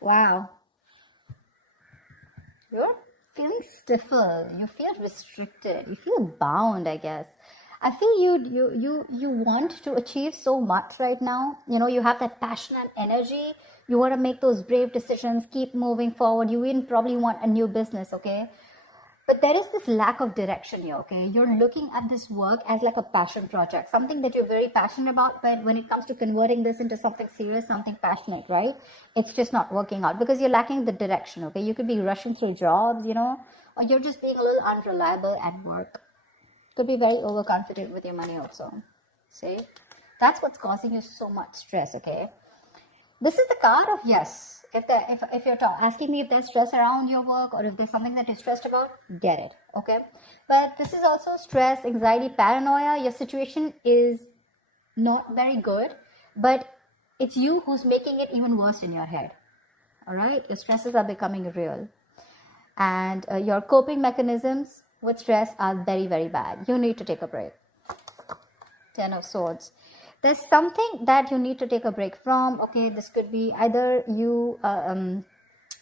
Wow. You're feeling stifled. You feel restricted. You feel bound, I guess. I feel you want to achieve so much right now. You know, you have that passion and energy. You want to make those brave decisions, keep moving forward. You even probably want a new business, okay? But there is this lack of direction here, okay? You're looking at this work as like a passion project, something that you're very passionate about, but when it comes to converting this into something serious, something passionate, right? It's just not working out because you're lacking the direction, okay? You could be rushing through jobs, you know, or you're just being a little unreliable at work. Could be very overconfident with your money also. See? That's what's causing you so much stress, okay? This is the card of yes. If you're asking me if there's stress around your work or if there's something that you're stressed about, get it, okay? But this is also stress, anxiety, paranoia. Your situation is not very good, but it's you who's making it even worse in your head, all right? Your stresses are becoming real. And your coping mechanisms with stress are very, very bad. You need to take a break. 10 of Swords. There's something that you need to take a break from. Okay, this could be either you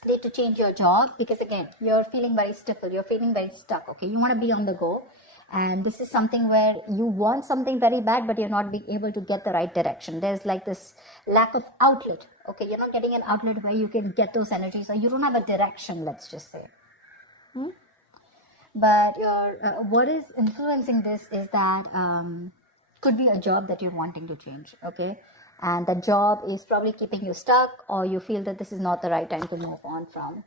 need to change your job because again, you're feeling very stifled, you're feeling very stuck. Okay, you want to be on the go. And this is something where you want something very bad, but you're not being able to get the right direction. There's like this lack of outlet. Okay, you're not getting an outlet where you can get those energies, or you don't have a direction, let's just say. But what is influencing this is that could be a job that you're wanting to change, okay? And the job is probably keeping you stuck, or you feel that this is not the right time to move on from.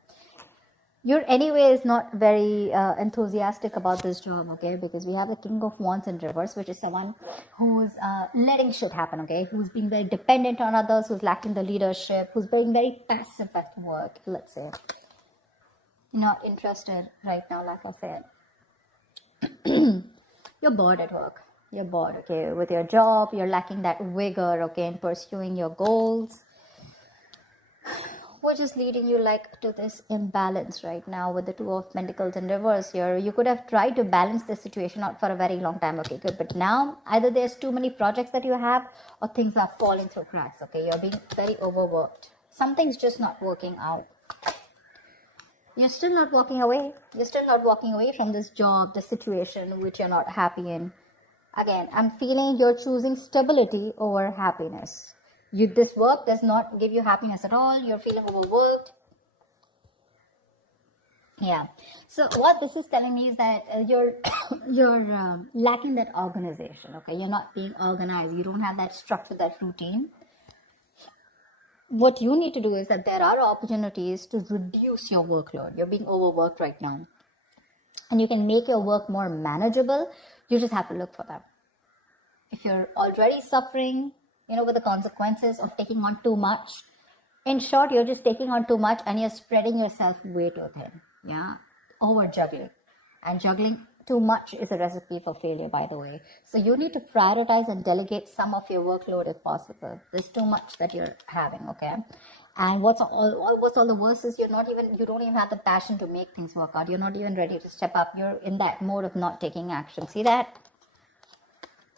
You're anyways not very enthusiastic about this job, okay? Because we have the King of Wands in reverse, which is someone who's letting shit happen, okay? Who's being very dependent on others, who's lacking the leadership, who's being very passive at work, let's say. Not interested right now, like I said. You're bored at work. You're bored, okay, with your job. You're lacking that vigor, okay, in pursuing your goals, which is leading you like to this imbalance right now with the Two of Pentacles in reverse here. You could have tried to balance this situation out for a very long time, okay, good. But now either there's too many projects that you have, or things are falling through cracks, okay. You're being very overworked. Something's just not working out. You're still not walking away. You're still not walking away from this job, this situation which you're not happy in. Again, I'm feeling you're choosing stability over happiness. This work does not give you happiness at all. You're feeling overworked. Yeah. So what this is telling me is that you're lacking that organization. Okay, you're not being organized. You don't have that structure, that routine. What you need to do is that there are opportunities to reduce your workload. You're being overworked right now, and you can make your work more manageable. You just have to look for them. If you're already suffering, you know, with the consequences of taking on too much, in short, you're just taking on too much and you're spreading yourself way too thin. Yeah, over juggling. And juggling too much is a recipe for failure, by the way. So you need to prioritize and delegate some of your workload if possible. There's too much that you're having, okay? And what's all the worst is you don't even have the passion to make things work out. You're not even ready to step up. You're in that mode of not taking action. See that?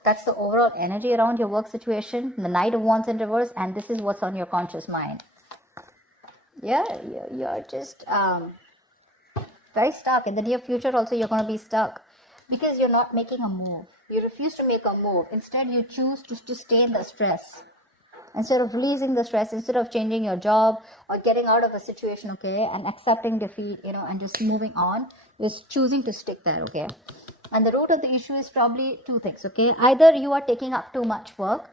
That's the overall energy around your work situation. The Knight of Wands in reverse, and this is what's on your conscious mind. Yeah, you're just very stuck. In the near future also, you're going to be stuck because you're not making a move. You refuse to make a move. Instead, you choose to stay in the stress. Instead of releasing the stress, instead of changing your job or getting out of a situation, okay, and accepting defeat, you know, and just moving on, you're choosing to stick there, okay. And the root of the issue is probably two things, okay. Either you are taking up too much work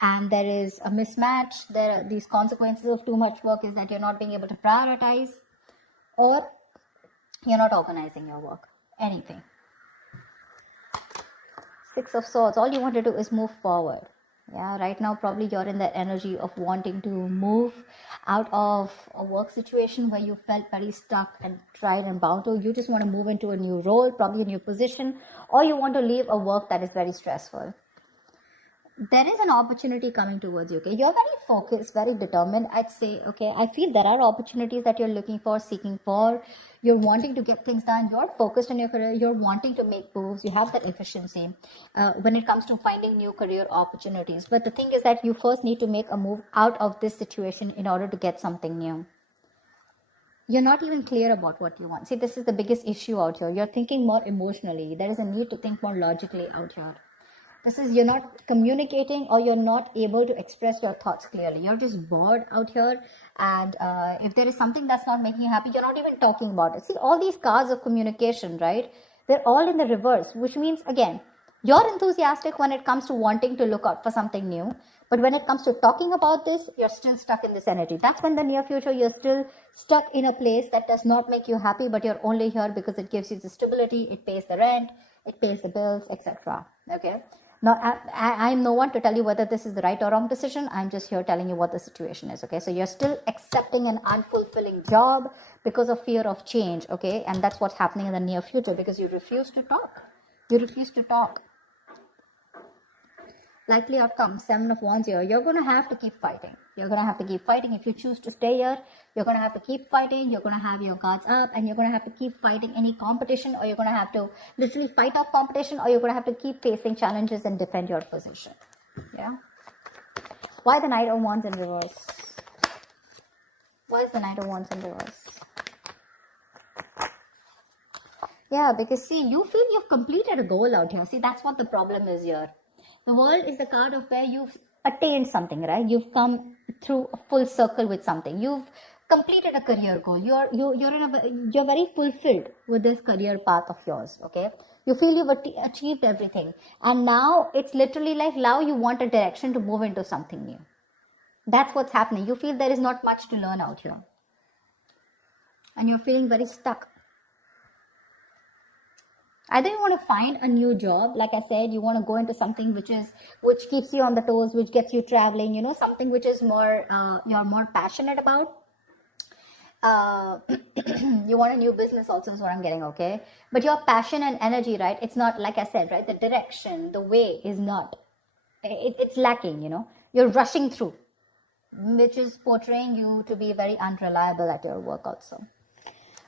and there is a mismatch. There are these consequences of too much work is that you're not being able to prioritize, or you're not organizing your work. Anything. Six of Swords. All you want to do is move forward. Yeah, right now probably you're in that energy of wanting to move out of a work situation where you felt very stuck and tried and bound to. You just want to move into a new role, probably a new position, or you want to leave a work that is very stressful. there is an opportunity coming towards you. Okay, you're very focused, very determined, I'd say. Okay, I feel there are opportunities that you're looking for, seeking for. You're wanting to get things done. You're focused on your career. You're wanting to make moves. You have that efficiency when it comes to finding new career opportunities. But the thing is that you first need to make a move out of this situation in order to get something new. You're not even clear about what you want. See, this is the biggest issue out here. You're thinking more emotionally. There is a need to think more logically out here. This is, you're not communicating, or you're not able to express your thoughts clearly. You're just bored out here. And if there is something that's not making you happy, you're not even talking about it. See, all these cards of communication, right? They're all in the reverse, which means, again, you're enthusiastic when it comes to wanting to look out for something new. But when it comes to talking about this, you're still stuck in this energy. That's when the near future, you're still stuck in a place that does not make you happy, but you're only here because it gives you the stability, it pays the rent, it pays the bills, etc. Okay? Now, I'm no one to tell you whether this is the right or wrong decision. I'm just here telling you what the situation is, okay? So you're still accepting an unfulfilling job because of fear of change, okay? And that's what's happening in the near future because you refuse to talk. You refuse to talk. Likely outcome, 7 of Wands here. You're going to have to keep fighting. You're going to have to keep fighting. If you choose to stay here, you're going to have to keep fighting. You're going to have your guards up, and you're going to have to keep fighting any competition, or you're going to have to literally fight off competition, or you're going to have to keep facing challenges and defend your position. Yeah. Why the Knight of Wands in reverse? Why is the Knight of Wands in reverse? Yeah, because see, you feel you've completed a goal out here. See, that's what the problem is here. The World is the card of where you've attained something, right? You've come through a full circle with something. You've completed a career goal. You're very fulfilled with this career path of yours. Okay, you feel you've achieved everything, and now it's literally like now you want a direction to move into something new. That's what's happening. You feel there is not much to learn out here, and you're feeling very stuck. Either you want to find a new job, like I said, you want to go into something which keeps you on the toes, which gets you traveling, you know, something which is more you're more passionate about. You want a new business also is what I'm getting, okay? But your passion and energy, right? It's not, like I said, right? The direction, the way is not. It's lacking, you know. You're rushing through, which is portraying you to be very unreliable at your work also.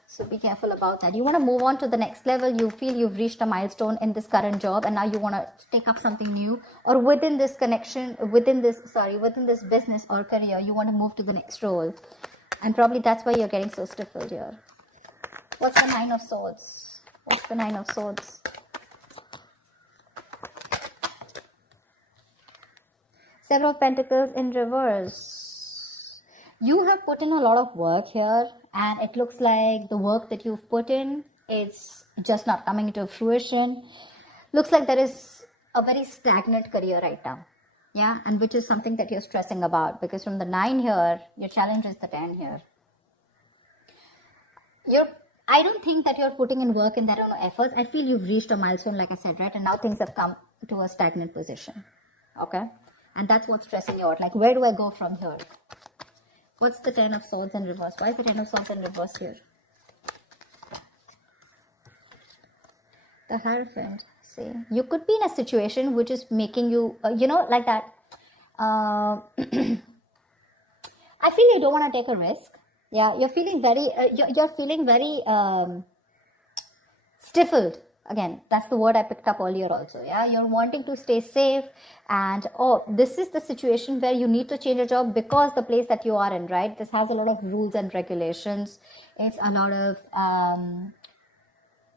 So be careful about that. You want to move on to the next level. You feel you've reached a milestone in this current job, and now you want to take up something new, or within this connection, within this business or career, you want to move to the next role. And probably that's why you're getting so stifled here. What's the Nine of Swords? What's the Nine of Swords? Seven of Pentacles in reverse. You have put in a lot of work here, and it looks like the work that you've put in is just not coming into fruition. Looks like there is a very stagnant career right now. Yeah, and which is something that you're stressing about, because from the 9 here, your challenge is the 10 here. I don't think that you're putting in work and there are no efforts. I feel you've reached a milestone, like I said, right? And now things have come to a stagnant position. Okay? And that's what's stressing you out. Like, where do I go from here? What's the 10 of Swords in reverse? Why is the 10 of Swords in reverse here? The Hierophant. See, you could be in a situation which is making you, like that. I feel you don't want to take a risk. Yeah, you're feeling very, stifled. Again, that's the word I picked up earlier also. Yeah, you're wanting to stay safe, and this is the situation where you need to change your job because the place that you are in, right? This has a lot of rules and regulations. It's a lot of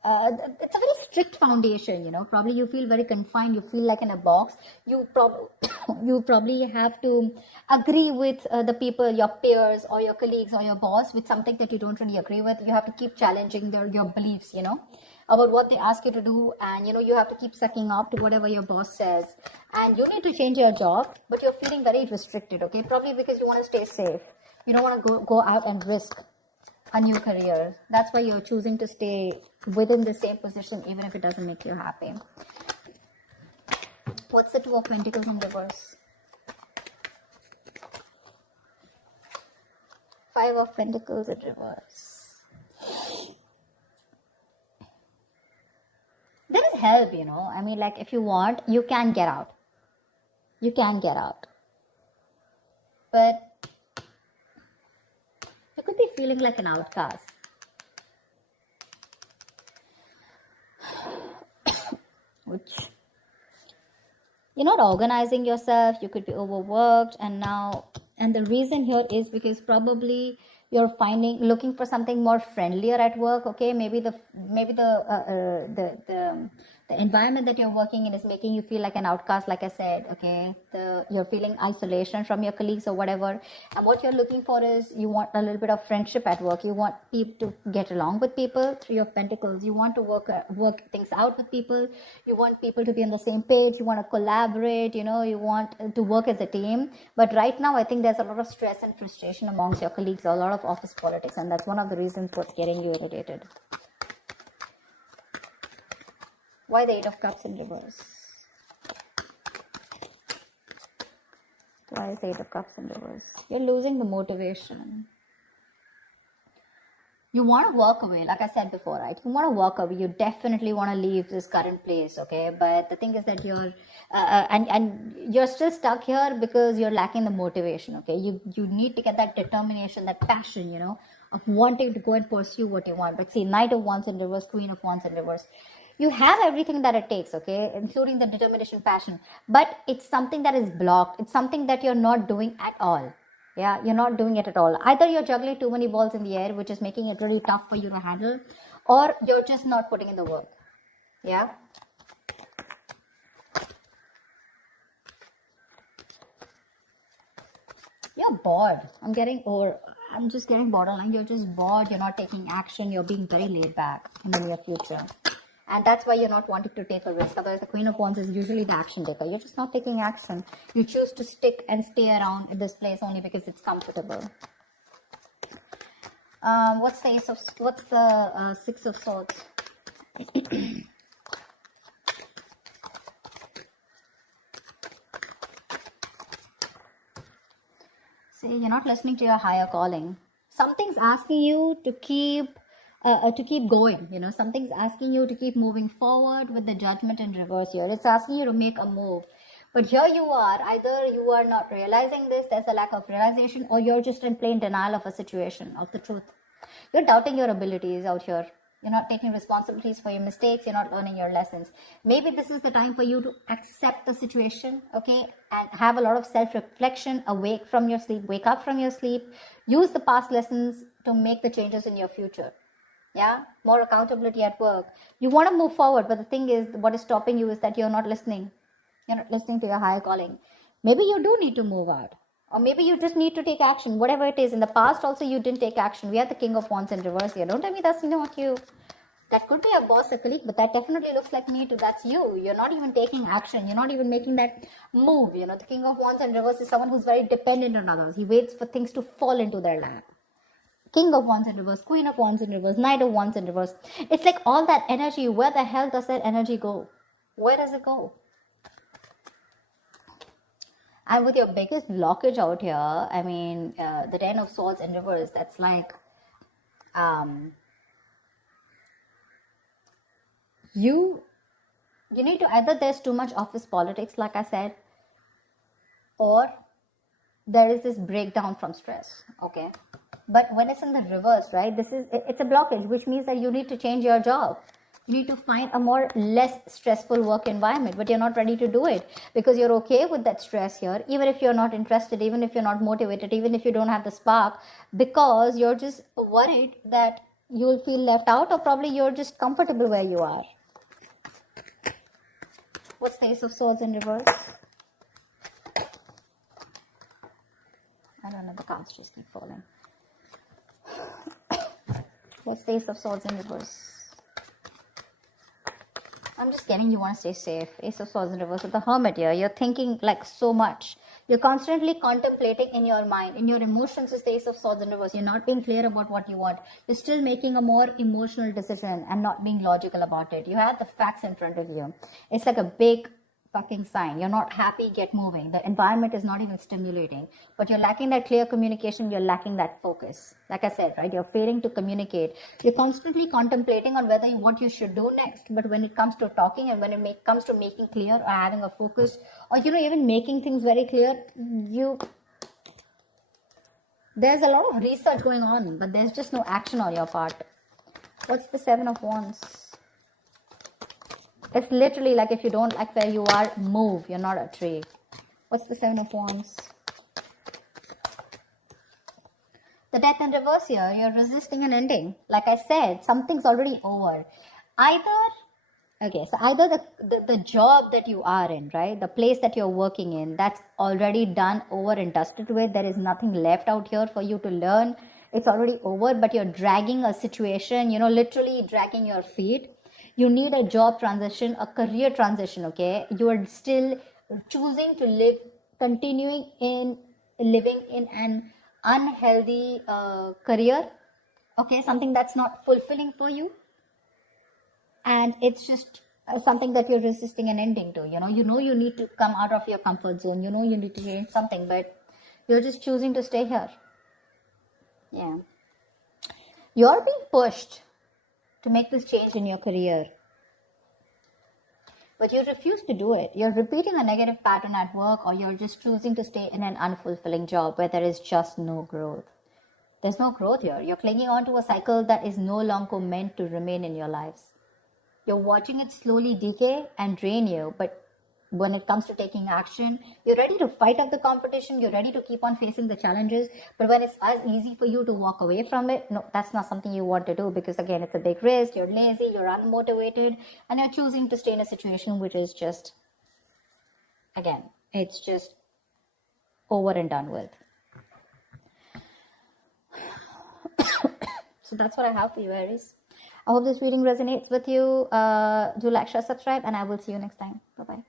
it's a very strict foundation, you know. Probably you feel very confined. You feel like in a box. You probably have to agree with the people, your peers or your colleagues or your boss, with something that you don't really agree with. You have to keep challenging your beliefs, you know, about what they ask you to do, and you have to keep sucking up to whatever your boss says, and you need to change your job, but you're feeling very restricted. Okay, probably because you want to stay safe. You don't want to go out and risk a new career. That's why you're choosing to stay within the same position, even if it doesn't make you happy. What's the Two of Pentacles in reverse? Five of Pentacles in reverse. There is help, you know. I mean, like, if you want, you can get out. You can get out. But you could be feeling like an outcast. Which you're not organizing yourself, you could be overworked, and the reason here is because probably you're looking for something more friendlier at work. Okay, maybe the environment that you're working in is making you feel like an outcast, like I said. Okay, you're feeling isolation from your colleagues or whatever, and what you're looking for is you want a little bit of friendship at work. You want people to get along with people. Three of Pentacles. You want to work things out with people. You want people to be on the same page. You want to collaborate. You want to work as a team. But right now, I think there's a lot of stress and frustration amongst your colleagues. A lot of office politics, and that's one of the reasons what's getting you irritated. Why the Eight of Cups in reverse? Why is the Eight of Cups in reverse? You're losing the motivation. You want to walk away, like I said before, right? You want to walk away. You definitely want to leave this current place, okay? But the thing is that you're and you're still stuck here because you're lacking the motivation, okay? You need to get that determination, that passion, of wanting to go and pursue what you want. But see, Knight of Wands in reverse, Queen of Wands in reverse. You have everything that it takes, okay, including the determination, passion, but it's something that is blocked. It's something that you're not doing at all. Yeah, you're not doing it at all. Either you're juggling too many balls in the air, which is making it really tough for you to handle, or you're just not putting in the work. Yeah. You're bored. I'm just getting borderline. You're just bored. You're not taking action. You're being very laid back in the near future. And that's why you're not wanting to take a risk. Otherwise, the Queen of Wands is usually the action taker. You're just not taking action. You choose to stick and stay around in this place only because it's comfortable. What's the Six of Swords? See, you're not listening to your higher calling. Something's asking you to keep going. Something's asking you to keep moving forward with the Judgment in reverse here. It's asking you to make a move. But here you are, either you are not realizing this, there's a lack of realization, or you're just in plain denial of a situation, of the truth. You're doubting your abilities out here. You're not taking responsibilities for your mistakes. You're not learning your lessons. Maybe this is the time for you to accept the situation, okay, and have a lot of self-reflection, wake up from your sleep, use the past lessons to make the changes in your future. Yeah, more accountability at work. You want to move forward, but the thing is, what is stopping you is that you're not listening. You're not listening to your higher calling. Maybe you do need to move out, or maybe you just need to take action, whatever it is. In the past also, you didn't take action. We have the King of Wands in reverse here. Don't tell me that's that could be a boss, a colleague, but that definitely looks like me too. That's you. You're not even taking action. You're not even making that move. The King of Wands in reverse is someone who's very dependent on others. He waits for things to fall into their lap. King of Wands in reverse, Queen of Wands in reverse, Knight of Wands in reverse. It's like all that energy, where the hell does that energy go? Where does it go? And with your biggest blockage out here, I mean, the Ten of Swords in reverse, that's like, you need to, either there's too much office politics, like I said, or there is this breakdown from stress, okay? But when it's in the reverse, right, it's a blockage, which means that you need to change your job. You need to find a less stressful work environment, but you're not ready to do it because you're okay with that stress here, even if you're not interested, even if you're not motivated, even if you don't have the spark, because you're just worried that you'll feel left out, or probably you're just comfortable where you are. What's the Ace of Swords in reverse? I don't know, the cards just keep falling. What's the Ace of Swords in reverse? I'm just getting you want to stay safe. Ace of Swords in reverse with the Hermit here. You're thinking like so much. You're constantly contemplating in your mind. In your emotions is the Ace of Swords in reverse. You're not being clear about what you want. You're still making a more emotional decision and not being logical about it. You have the facts in front of you. It's like a big fucking sign. You're not happy, get moving. The environment is not even stimulating, but you're lacking that clear communication. You're lacking that focus. Like I said, right? You're failing to communicate. You're constantly contemplating on what you should do next. But when it comes to talking and when it comes to making clear or having a focus or, even making things very clear, there's a lot of research going on, but there's just no action on your part. What's the Seven of Wands? It's literally like if you don't like where you are, move. You're not a tree. What's the Seven of Wands? The Death in reverse here. You're resisting an ending. Like I said, something's already over. Either the job that you are in, right? The place that you're working in, that's already done, over and dusted with. There is nothing left out here for you to learn. It's already over, but you're dragging a situation, literally dragging your feet. You need a job transition, a career transition, okay? You are still choosing to continuing in living in an unhealthy career, okay? Something that's not fulfilling for you. And it's just something that you're resisting an ending to, you need to come out of your comfort zone, you need to change something, but you're just choosing to stay here. Yeah. You're being pushed to make this change in your career, but you refuse to do it. You're repeating a negative pattern at work, or you're just choosing to stay in an unfulfilling job where there is just no growth. There's no growth here. You're clinging on to a cycle that is no longer meant to remain in your lives. You're watching it slowly decay and drain you, but when it comes to taking action, you're ready to fight off the competition, you're ready to keep on facing the challenges, but when it's as easy for you to walk away from it, no, that's not something you want to do, because again, it's a big risk, you're lazy, you're unmotivated, and you're choosing to stay in a situation which is just, again, it's just over and done with. So that's what I have for you, Aries. I hope this reading resonates with you. Do like, share, subscribe, and I will see you next time. Bye-bye.